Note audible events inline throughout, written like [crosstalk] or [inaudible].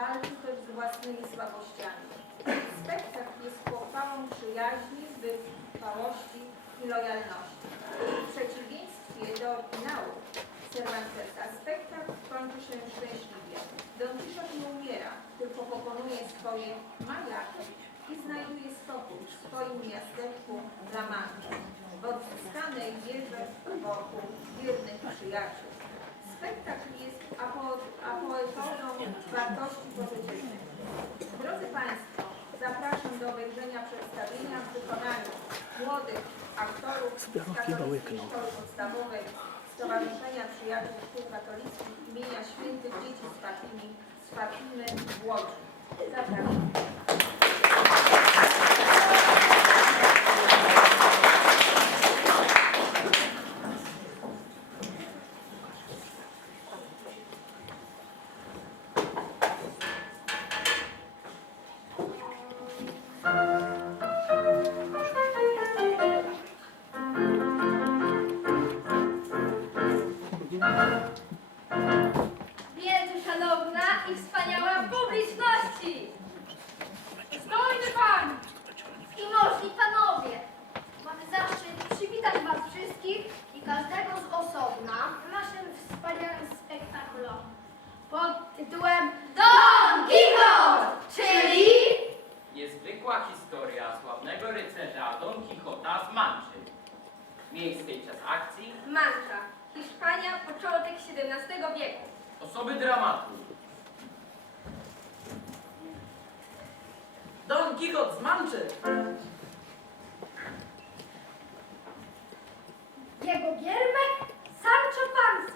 walczy też z własnymi słabościami. Spektakl jest pochwałą przyjaźni, wytrwałości i lojalności. W przeciwieństwie do oryginału Cervantesa, spektakl kończy się szczęśliwie. Don Quixote nie umiera, tylko pokonuje swoje majaki i znajduje spokój w swoim miasteczku La Mancha, w odzyskanej wierze wokół wiernych przyjaciół. Spektakl jest apo- apoetozą wartości pozytywnych. Drodzy Państwo, zapraszam do obejrzenia przedstawienia w wykonaniu młodych aktorów z Katolickiej Szkoły Podstawowej Stowarzyszenia Przyjaciół Szkół Katolickich imienia Świętych Dzieci z Fatimi, z Fatimy w Łodzi. Zapraszam. Tytułem Don Quixote, czyli Niezwykła historia sławnego rycerza Don Quixota z Manczy. Miejsce i czas akcji, Mancha, Hiszpania, początek XVII wieku. osoby dramatu. Don Quixote z Manczy. Jego giermek Sancho Panza.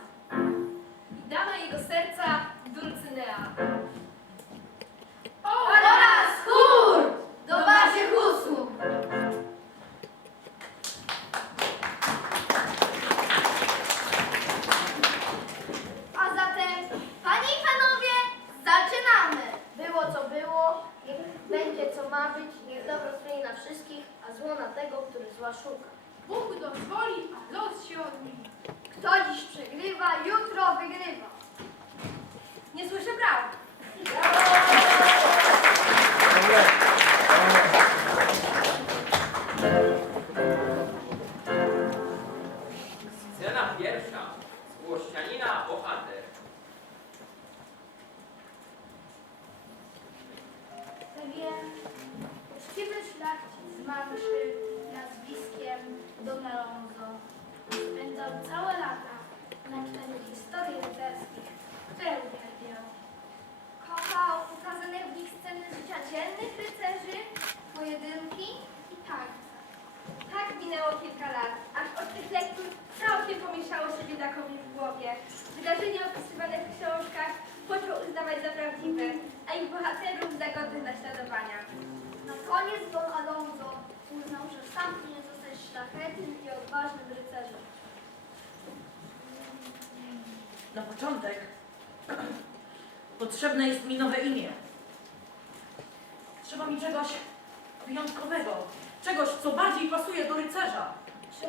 Całe lata na czytaniu historii rycerskich, które uwielbiał. Kochał ukazane w nich sceny życia dzielnych rycerzy, pojedynki i tańce. Tak minęło kilka lat, aż od tych lektur całkiem pomieszało się biedakowi w głowie. Wydarzenia opisywane w książkach począł uznawać za prawdziwe, a ich bohaterów za godnych naśladowania. Na koniec Don Alonso uznał, że sam powinien zostać szlachetnym i odważnym rycerzem. Na początek [clears throat] potrzebne jest mi nowe imię. Trzeba mi czegoś wyjątkowego. Czegoś, co bardziej pasuje do rycerza. Nie,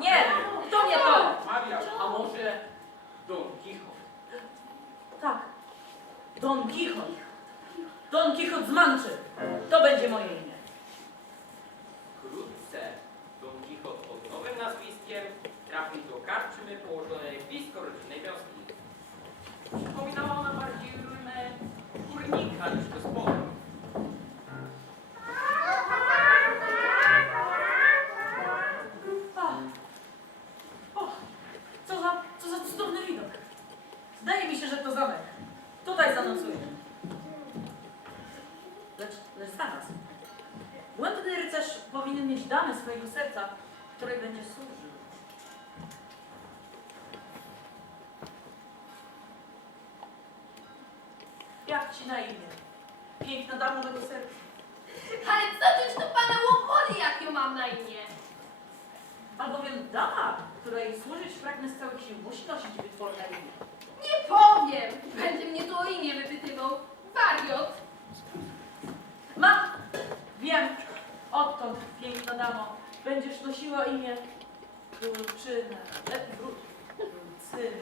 nie, to nie to. A może Don Quixote? Tak, Don Quixote. Don Quixote z Manczy. To będzie moje imię. Karczmy położonej blisko rodzinnej wioski. Przypominała ona bardziej ruinę górnika niż gospodarza. Jak ci na imię? Piękna dama mego serca. Ale co też to pana łopoli, jak ją mam na imię? Albowiem dama, której służyć pragnę z całych sił, musi nosić wytworne imię. Nie powiem. Będzie mnie to o imię wypytywał. Wariot. Mam! Wiem, odtąd, piękna damo, będziesz nosiła imię Kulczyna. E, wróć. Syn.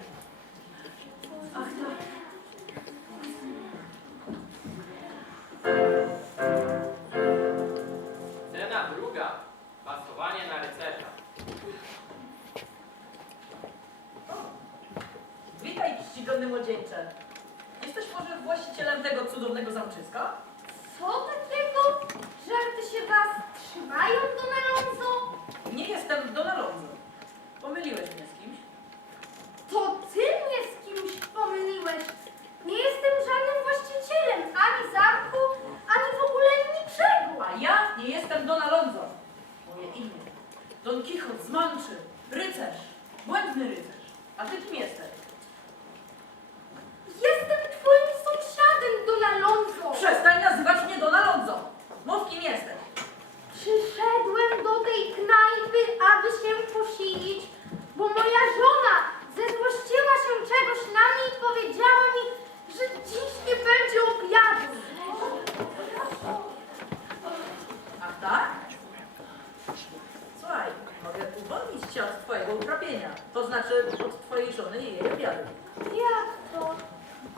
Cię od twojego utrapienia. To znaczy od twojej żony i jej obiadu. Jak to?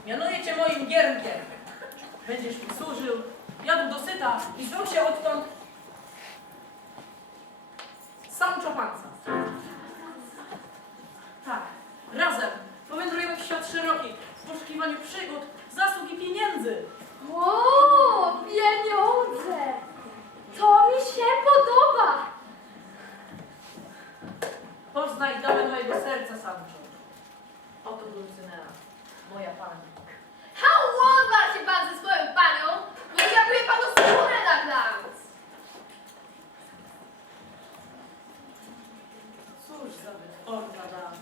Mianuję cię moim giermkiem. Będziesz mi służył, jadł dosyta i zwał się odtąd Sancho Panza. Tak, razem powędrujemy w świat szeroki w poszukiwaniu przygód, zasług i pieniędzy. O, pieniądze! To mi się podoba. Poznaj damę mojego serca, Sancho. Oto Dulcynea, moja pani. Hałłowa się pan ze swoją panią, bo zjaduje panu skórę na glans. Cóż za wytworna dama.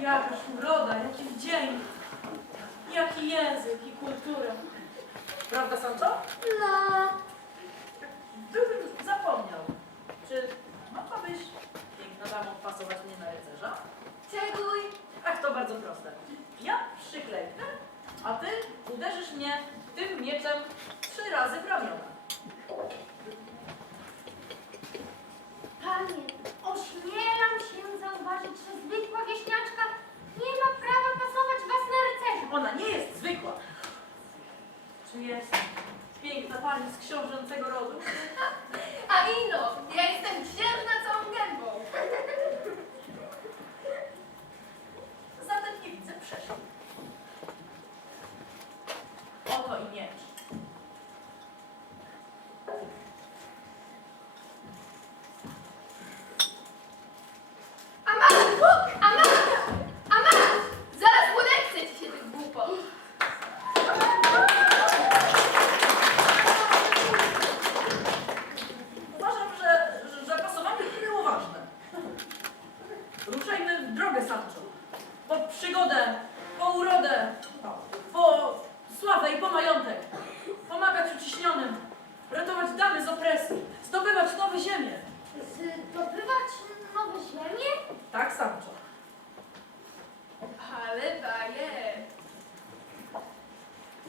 Jakaż uroda, jaki wdzięk, jaki język i kultura. Prawda, Sancho? No, Gdybym zapomniał, czy mogłabyś, piękna damo, pasować mnie na rycerza? Czeguj. Ach, to bardzo proste. Ja przyklejkę, a ty uderzysz mnie tym mieczem trzy razy w ramiona. panie, ośmielam się zauważyć, że zwykła wieśniaczka nie ma prawa pasować was na rycerza. Ona nie jest zwykła. Czy jest piękna pani z książęcego rodu? [laughs] A ino, ja jestem księżna całą gębą. Zatem nie widzę przeszkód. Oto i miecz. A masz, a masz, a masz. Zaraz podechce ci się tych głupot. Uważam, że, że, że pasowanie było ważne. Ruszajmy w drogę, Sancho. Po przygodę, po urodę, po sławę i po majątek. Pomagać uciśnionym, ratować damy z opresji, zdobywać nowe ziemie. Zdobywać nowe ziemie? Tak, Sancho. Ale.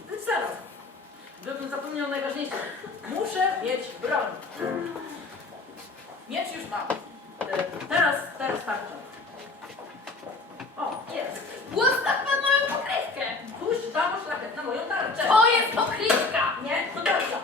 Więc zaraz. Gdybym zapomniał najważniejsze. Muszę mieć broń. Miecz już mam. E, Teraz, teraz tarcza. Jest. Ustaw pan moją pokrywkę. Puść damo szlachetna moją tarczę. To jest pokrywka. Nie, to tarcza.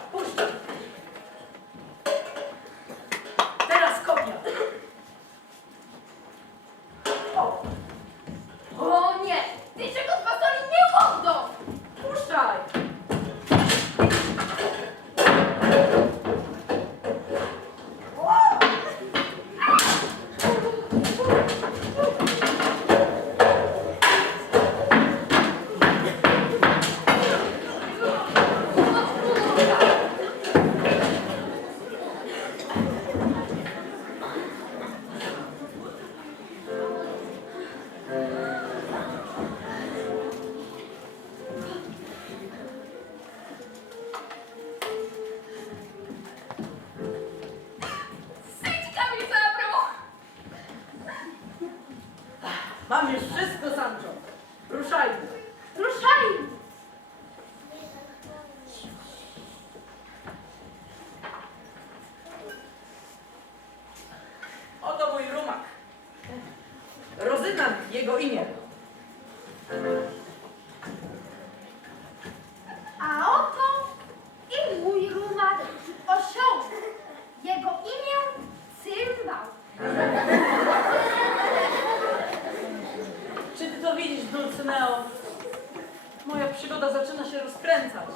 Zaczyna się rozkręcać.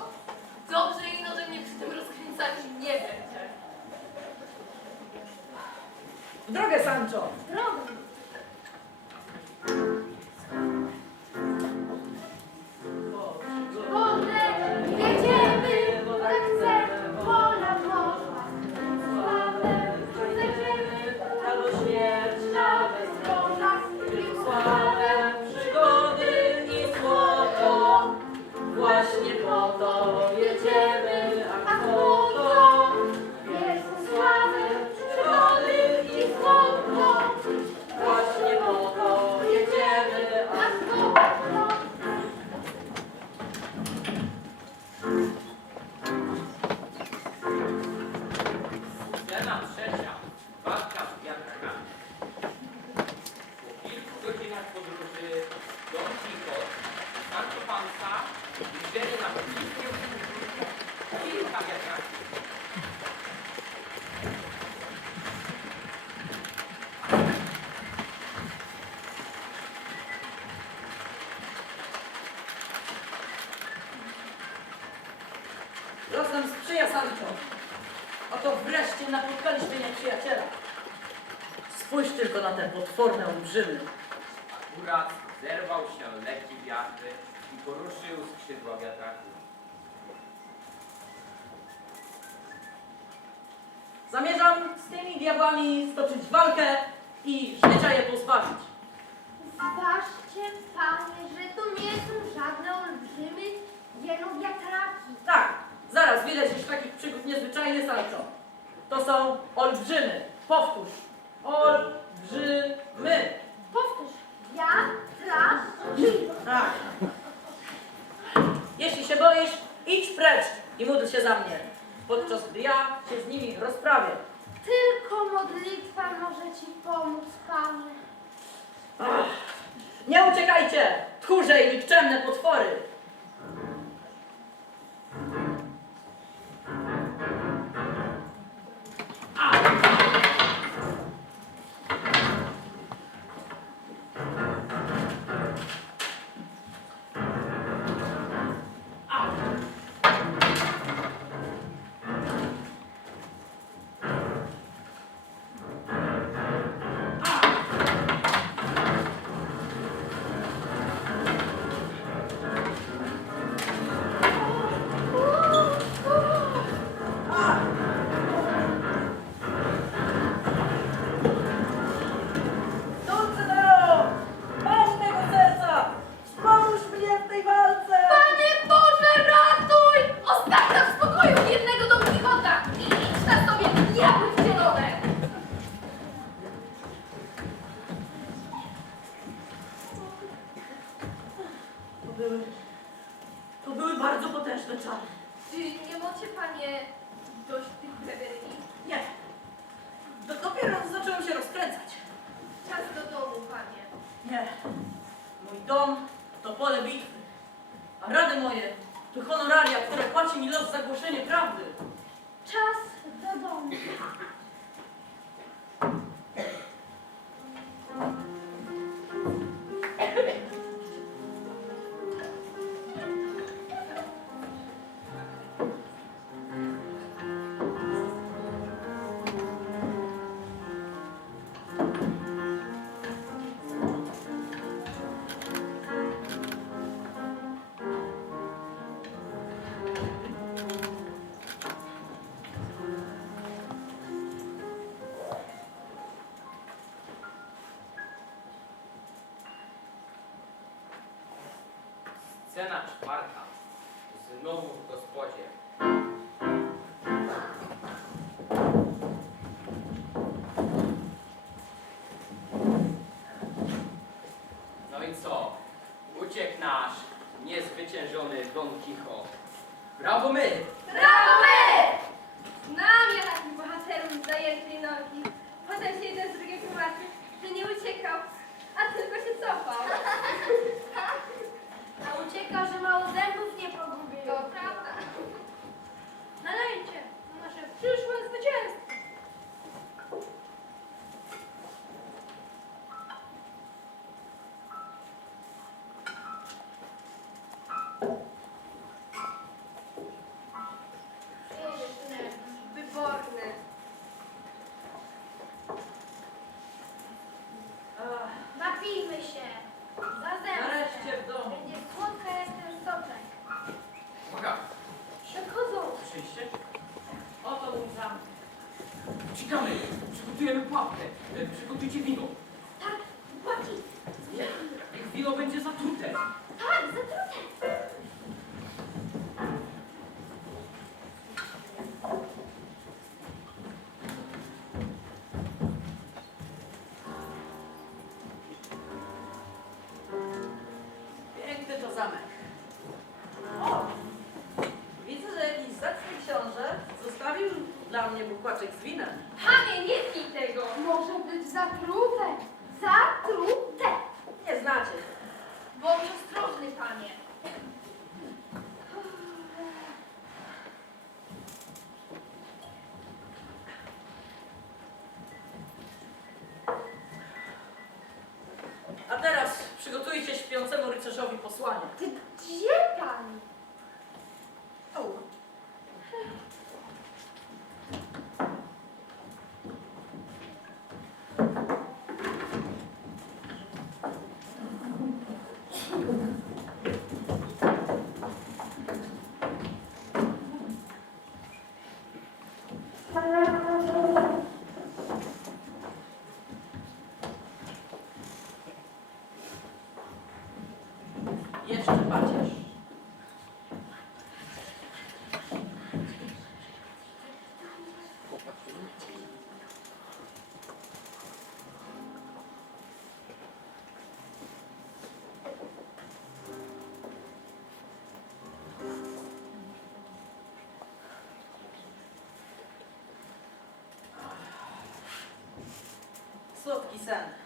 Dobrze, ino, że mnie przy tym rozkręcaniu nie będzie. W drogę, Sancho! Spójrz tylko na te potworne olbrzymy. Akurat zerwał się lekki wiatr i poruszył skrzydła wiatraków. Zamierzam z tymi diabłami stoczyć walkę i życia je pozbawić. Zważcie, panie, że to nie są żadne olbrzymy, jeno wiatraki. Tak, zaraz wylecisz takich przygód niezwyczajny, Sancho. To są olbrzymy. Powtórz. Olbrzymy. Powtórz, wiatraki. Tak. Jeśli się boisz, idź precz i módl się za mnie, podczas gdy ja się z nimi rozprawię. Tylko modlitwa może ci pomóc, panie. Ach, nie uciekajcie, tchórze i nikczemne potwory. Dom to pole bitwy, a rady moje to honoraria, które płaci mi los za głoszenie prawdy. Czas do domu. Scena czwarta. Znowu w gospodzie. No i co? Uciekł nasz niezwyciężony Don Quixote. Brawo my! Nazwijmy się. Posłanie. Gdzie pan? Сотки Сан.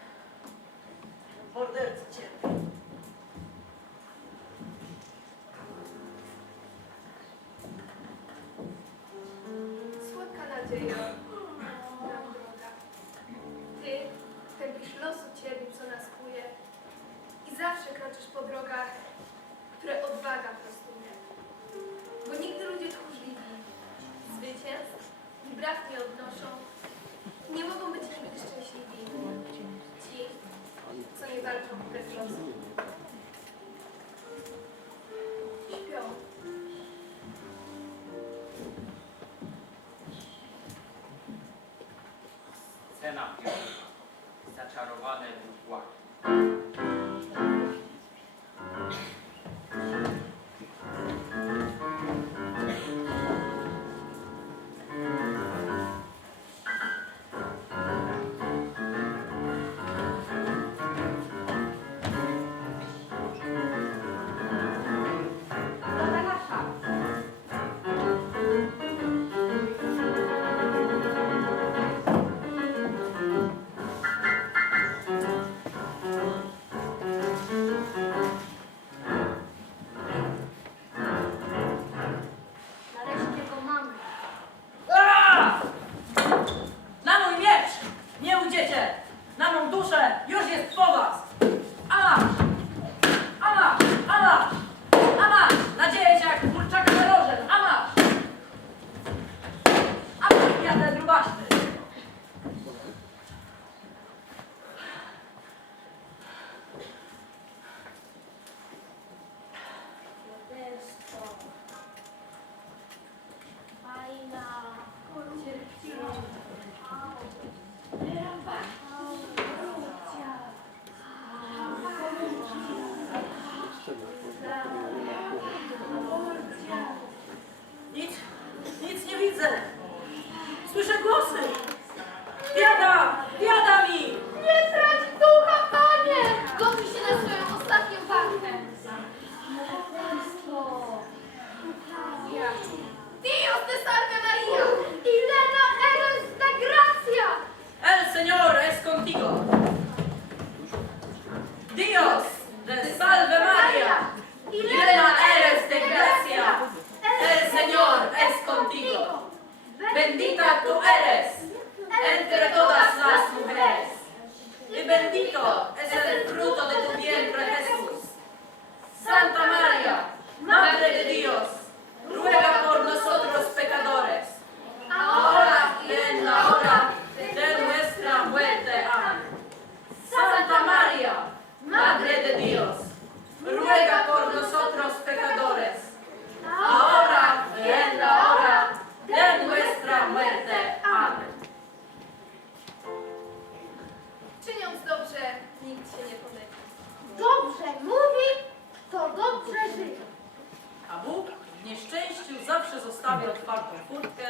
Zawsze zostawia otwartą furtkę,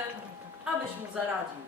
abyś mu zaradził.